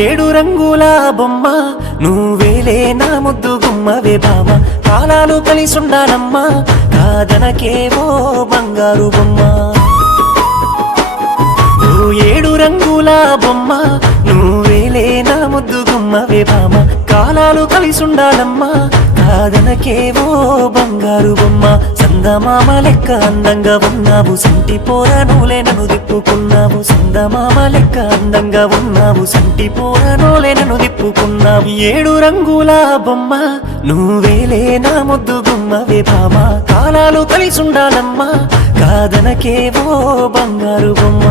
ఏడు రంగుల బొమ్మ నువ్వేలే నా ముద్దు గుమ్మవే బామ కాలాలు కలిసుండాలమ్మా కాదనకేవో బంగారు బొమ్మ ఏడు రంగుల బొమ్మ నువ్వేలే నా ముద్దు గుమ్మవే బామ కాలాలు కలిసుండాలమ్మా కాదనకేవో బంగారు బొమ్మ సందమామ లెక్క అందంగా ఉన్నావు సంటి పోర నూలే నన్ను దిప్పుకున్నావు సందమామ లెక్క అందంగా ఉన్నావు సంటి పోర నూలే నన్ను దిప్పుకున్నావు ఏడు రంగుల బొమ్మ నువ్వేలే నా ముద్దు గుమ్మవే బామ కాలాలు కలిసుండాలమ్మా కాదనకేవో బంగారు బొమ్మ